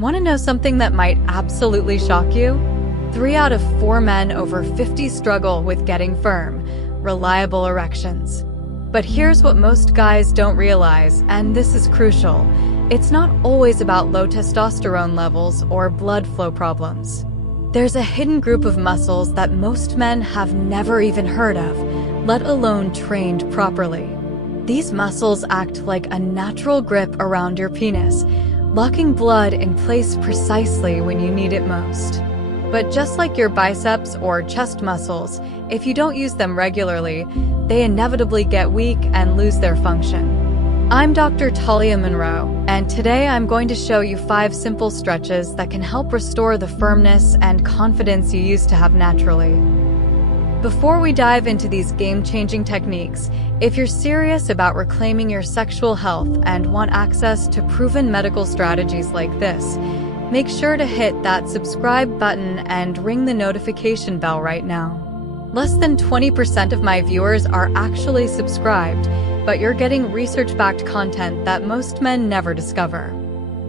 Want to know something that might absolutely shock you? 3 out of 4 men over 50 struggle with getting firm, reliable erections. But here's what most guys don't realize, and this is crucial. It's not always about low testosterone levels or blood flow problems. There's a hidden group of muscles that most men have never even heard of, let alone trained properly. These muscles act like a natural grip around your penis, locking blood in place precisely when you need it most. But just like your biceps or chest muscles, if you don't use them regularly, they inevitably get weak and lose their function. I'm Dr. Talia Monroe, and today I'm going to show you 5 simple stretches that can help restore the firmness and confidence you used to have naturally. Before we dive into these game-changing techniques, if you're serious about reclaiming your sexual health and want access to proven medical strategies like this, make sure to hit that subscribe button and ring the notification bell right now. Less than 20% of my viewers are actually subscribed, but you're getting research-backed content that most men never discover.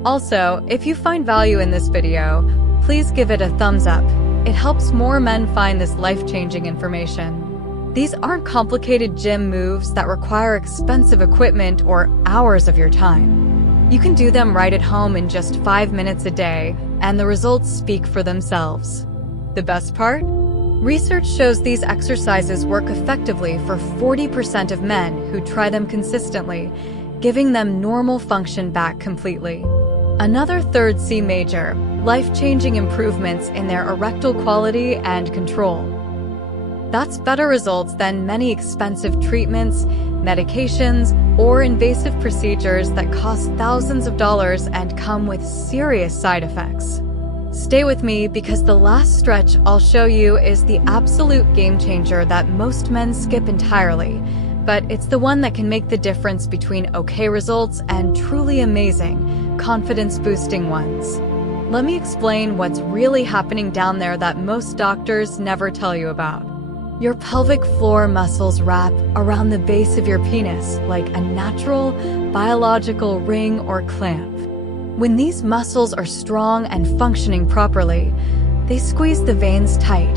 Also, if you find value in this video, please give it a thumbs up. It helps more men find this life-changing information. These aren't complicated gym moves that require expensive equipment or hours of your time. You can do them right at home in just 5 minutes a day, and the results speak for themselves. The best part? Research shows these exercises work effectively for 40% of men who try them consistently, giving them normal function back completely. Another third C major, life-changing improvements in their erectile quality and control. That's better results than many expensive treatments, medications, or invasive procedures that cost thousands of dollars and come with serious side effects. Stay with me because the last stretch I'll show you is the absolute game changer that most men skip entirely, but it's the one that can make the difference between okay results and truly amazing, confidence-boosting ones. Let me explain what's really happening down there that most doctors never tell you about. Your pelvic floor muscles wrap around the base of your penis like a natural, biological ring or clamp. When these muscles are strong and functioning properly, they squeeze the veins tight,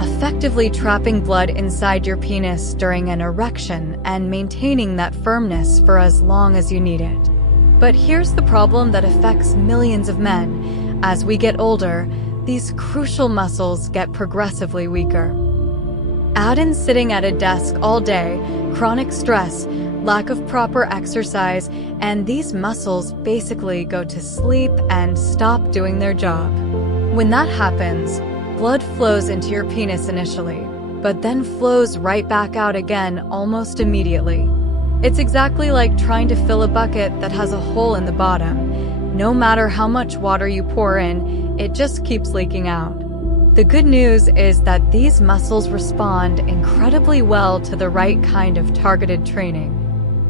effectively trapping blood inside your penis during an erection and maintaining that firmness for as long as you need it. But here's the problem that affects millions of men. As we get older, these crucial muscles get progressively weaker. Add in sitting at a desk all day, chronic stress, lack of proper exercise, and these muscles basically go to sleep and stop doing their job. When that happens, blood flows into your penis initially, but then flows right back out again almost immediately. It's exactly like trying to fill a bucket that has a hole in the bottom. No matter how much water you pour in, it just keeps leaking out. The good news is that these muscles respond incredibly well to the right kind of targeted training.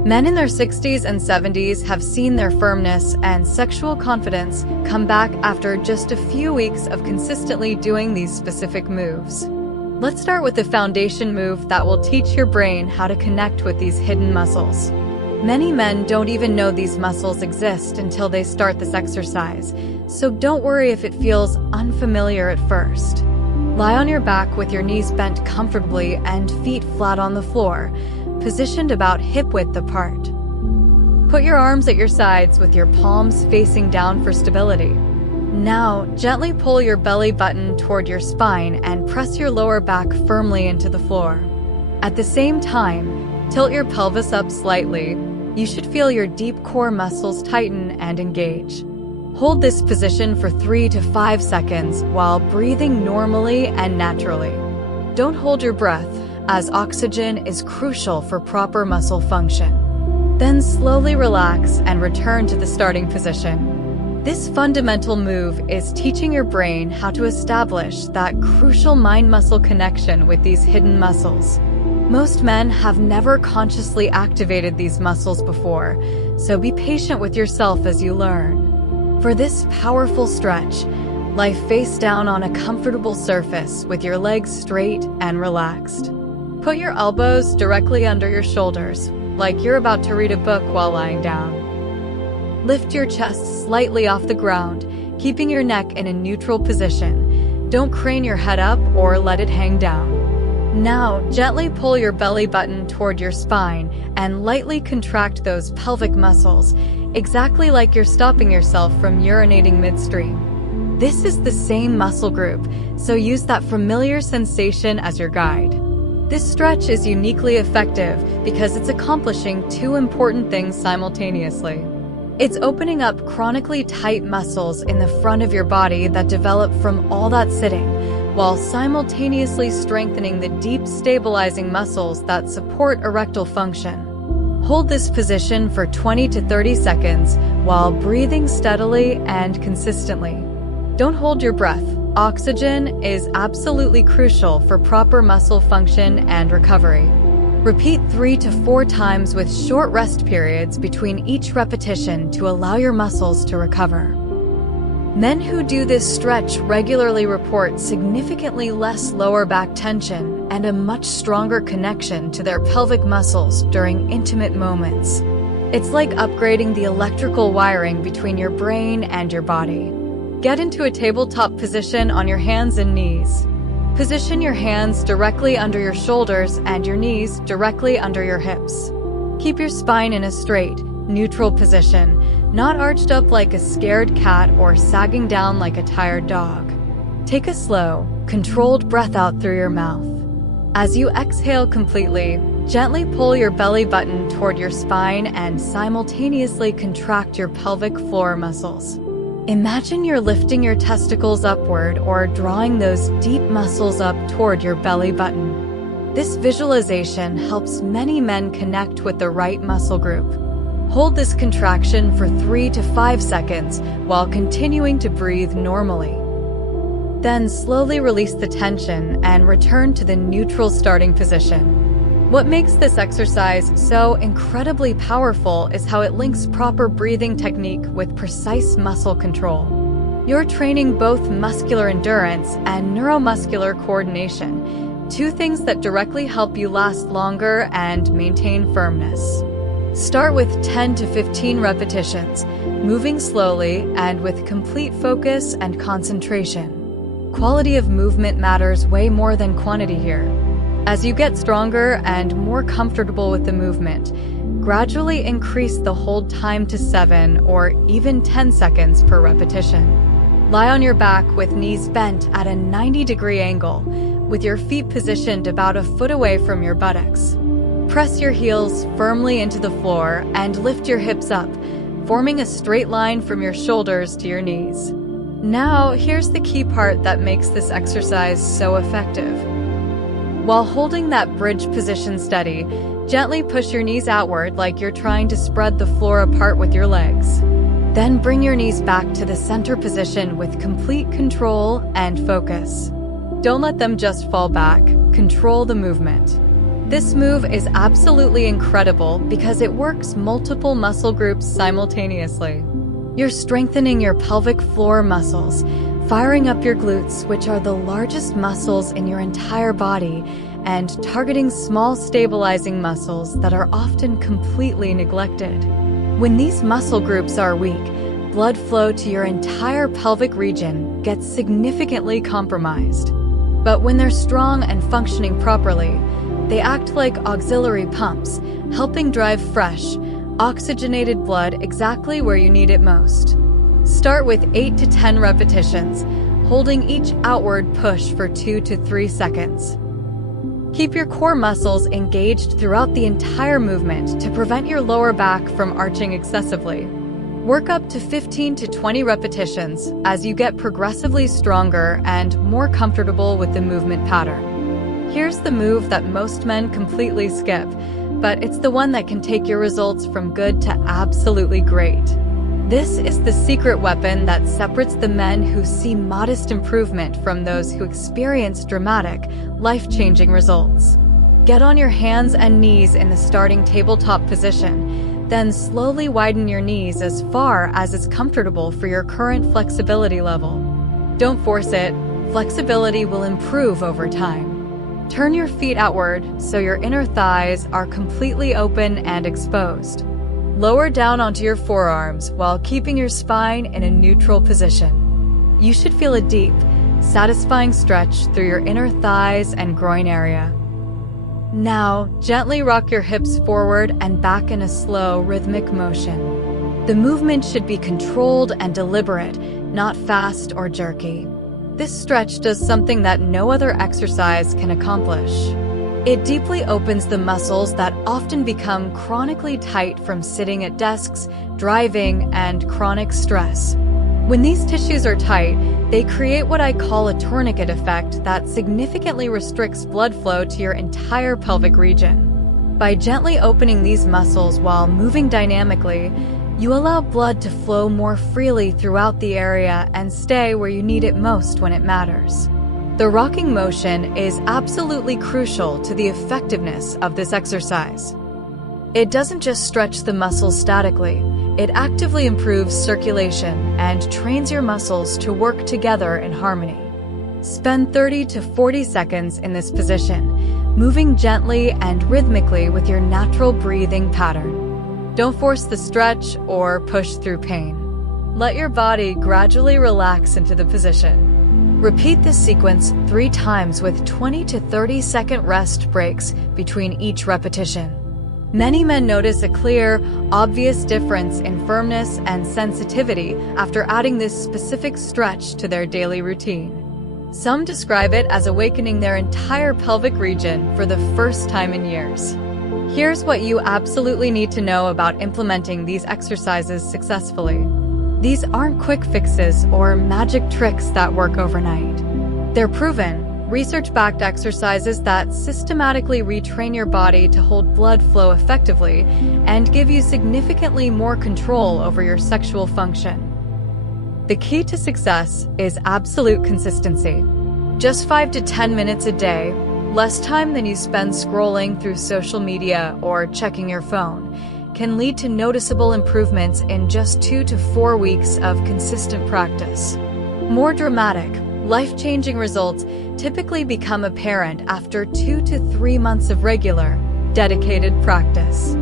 Men in their 60s and 70s have seen their firmness and sexual confidence come back after just a few weeks of consistently doing these specific moves. Let's start with the foundation move that will teach your brain how to connect with these hidden muscles. Many men don't even know these muscles exist until they start this exercise, so don't worry if it feels unfamiliar at first. Lie on your back with your knees bent comfortably and feet flat on the floor, positioned about hip-width apart. Put your arms at your sides with your palms facing down for stability. Now, gently pull your belly button toward your spine and press your lower back firmly into the floor. At the same time, tilt your pelvis up slightly. You should feel your deep core muscles tighten and engage. Hold this position for 3 to 5 seconds while breathing normally and naturally. Don't hold your breath, as oxygen is crucial for proper muscle function. Then slowly relax and return to the starting position. This fundamental move is teaching your brain how to establish that crucial mind-muscle connection with these hidden muscles. Most men have never consciously activated these muscles before, so be patient with yourself as you learn. For this powerful stretch, lie face down on a comfortable surface with your legs straight and relaxed. Put your elbows directly under your shoulders, like you're about to read a book while lying down. Lift your chest slightly off the ground, keeping your neck in a neutral position. Don't crane your head up or let it hang down. Now, gently pull your belly button toward your spine and lightly contract those pelvic muscles, exactly like you're stopping yourself from urinating midstream. This is the same muscle group, so use that familiar sensation as your guide. This stretch is uniquely effective because it's accomplishing two important things simultaneously. It's opening up chronically tight muscles in the front of your body that develop from all that sitting, while simultaneously strengthening the deep stabilizing muscles that support erectile function. Hold this position for 20 to 30 seconds while breathing steadily and consistently. Don't hold your breath. Oxygen is absolutely crucial for proper muscle function and recovery. Repeat 3 to 4 times with short rest periods between each repetition to allow your muscles to recover. Men who do this stretch regularly report significantly less lower back tension and a much stronger connection to their pelvic muscles during intimate moments. It's like upgrading the electrical wiring between your brain and your body. Get into a tabletop position on your hands and knees. Position your hands directly under your shoulders and your knees directly under your hips. Keep your spine in a straight, neutral position, not arched up like a scared cat or sagging down like a tired dog. Take a slow, controlled breath out through your mouth. As you exhale completely, gently pull your belly button toward your spine and simultaneously contract your pelvic floor muscles. Imagine you're lifting your testicles upward or drawing those deep muscles up toward your belly button. This visualization helps many men connect with the right muscle group. Hold this contraction for 3 to 5 seconds while continuing to breathe normally. Then slowly release the tension and return to the neutral starting position. What makes this exercise so incredibly powerful is how it links proper breathing technique with precise muscle control. You're training both muscular endurance and neuromuscular coordination, two things that directly help you last longer and maintain firmness. Start with 10 to 15 repetitions, moving slowly and with complete focus and concentration. Quality of movement matters way more than quantity here. As you get stronger and more comfortable with the movement, gradually increase the hold time to 7 or even 10 seconds per repetition. Lie on your back with knees bent at a 90-degree angle, with your feet positioned about a foot away from your buttocks. Press your heels firmly into the floor and lift your hips up, forming a straight line from your shoulders to your knees. Now, here's the key part that makes this exercise so effective. While holding that bridge position steady, gently push your knees outward like you're trying to spread the floor apart with your legs. Then bring your knees back to the center position with complete control and focus. Don't let them just fall back, control the movement. This move is absolutely incredible because it works multiple muscle groups simultaneously. You're strengthening your pelvic floor muscles, firing up your glutes, which are the largest muscles in your entire body, and targeting small stabilizing muscles that are often completely neglected. When these muscle groups are weak, blood flow to your entire pelvic region gets significantly compromised. But when they're strong and functioning properly, they act like auxiliary pumps, helping drive fresh, oxygenated blood exactly where you need it most. Start with 8 to 10 repetitions, holding each outward push for 2 to 3 seconds. Keep your core muscles engaged throughout the entire movement to prevent your lower back from arching excessively. Work up to 15 to 20 repetitions as you get progressively stronger and more comfortable with the movement pattern. Here's the move that most men completely skip, but it's the one that can take your results from good to absolutely great. This is the secret weapon that separates the men who see modest improvement from those who experience dramatic, life-changing results. Get on your hands and knees in the starting tabletop position, then slowly widen your knees as far as is comfortable for your current flexibility level. Don't force it. Flexibility will improve over time. Turn your feet outward so your inner thighs are completely open and exposed. Lower down onto your forearms while keeping your spine in a neutral position. you should feel a deep, satisfying stretch through your inner thighs and groin area. Now, gently rock your hips forward and back in a slow, rhythmic motion. The movement should be controlled and deliberate, not fast or jerky. This stretch does something that no other exercise can accomplish. It deeply opens the muscles that often become chronically tight from sitting at desks, driving, and chronic stress. When these tissues are tight, they create what I call a tourniquet effect that significantly restricts blood flow to your entire pelvic region. By gently opening these muscles while moving dynamically, you allow blood to flow more freely throughout the area and stay where you need it most when it matters. The rocking motion is absolutely crucial to the effectiveness of this exercise. It doesn't just stretch the muscles statically, it actively improves circulation and trains your muscles to work together in harmony. Spend 30 to 40 seconds in this position, moving gently and rhythmically with your natural breathing pattern. Don't force the stretch or push through pain. Let your body gradually relax into the position. Repeat this sequence 3 times with 20 to 30 second rest breaks between each repetition. Many men notice a clear, obvious difference in firmness and sensitivity after adding this specific stretch to their daily routine. Some describe it as awakening their entire pelvic region for the first time in years. Here's what you absolutely need to know about implementing these exercises successfully. These aren't quick fixes or magic tricks that work overnight. They're proven, research-backed exercises that systematically retrain your body to hold blood flow effectively and give you significantly more control over your sexual function. The key to success is absolute consistency. Just 5 to 10 minutes a day, less time than you spend scrolling through social media or checking your phone, can lead to noticeable improvements in just 2 to 4 weeks of consistent practice. More dramatic, life-changing results typically become apparent after 2 to 3 months of regular, dedicated practice.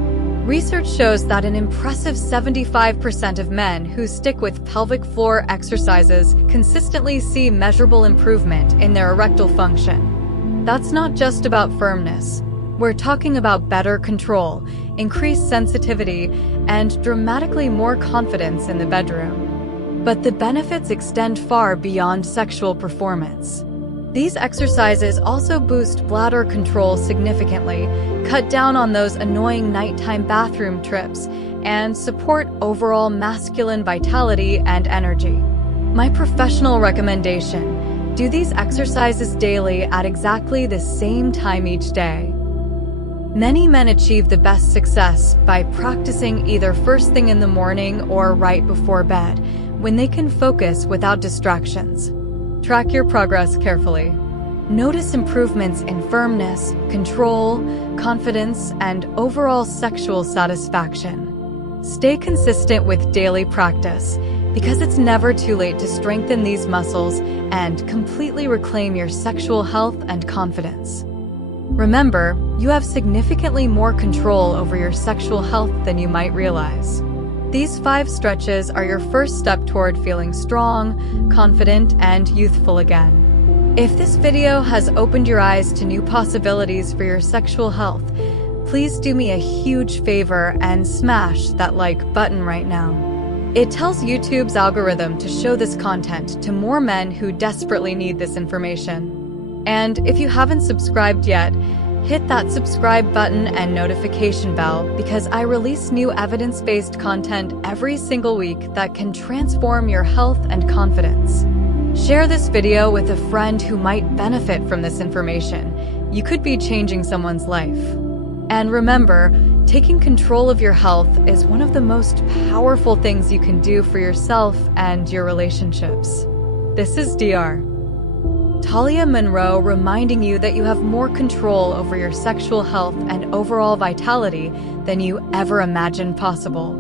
Research shows that an impressive 75% of men who stick with pelvic floor exercises consistently see measurable improvement in their erectile function. That's not just about firmness. We're talking about better control, increased sensitivity, and dramatically more confidence in the bedroom. But the benefits extend far beyond sexual performance. These exercises also boost bladder control significantly, cut down on those annoying nighttime bathroom trips, and support overall masculine vitality and energy. My professional recommendation: do these exercises daily at exactly the same time each day. Many men achieve the best success by practicing either first thing in the morning or right before bed, when they can focus without distractions. Track your progress carefully. Notice improvements in firmness, control, confidence, and overall sexual satisfaction. Stay consistent with daily practice, because it's never too late to strengthen these muscles and completely reclaim your sexual health and confidence. Remember, you have significantly more control over your sexual health than you might realize. These 5 stretches are your first step toward feeling strong, confident, and youthful again. If this video has opened your eyes to new possibilities for your sexual health, please do me a huge favor and smash that like button right now. It tells YouTube's algorithm to show this content to more men who desperately need this information. And if you haven't subscribed yet, hit that subscribe button and notification bell, because I release new evidence-based content every single week that can transform your health and confidence. Share this video with a friend who might benefit from this information. You could be changing someone's life. And remember, taking control of your health is one of the most powerful things you can do for yourself and your relationships. This is Dr. Talia Monroe, reminding you that you have more control over your sexual health and overall vitality than you ever imagined possible.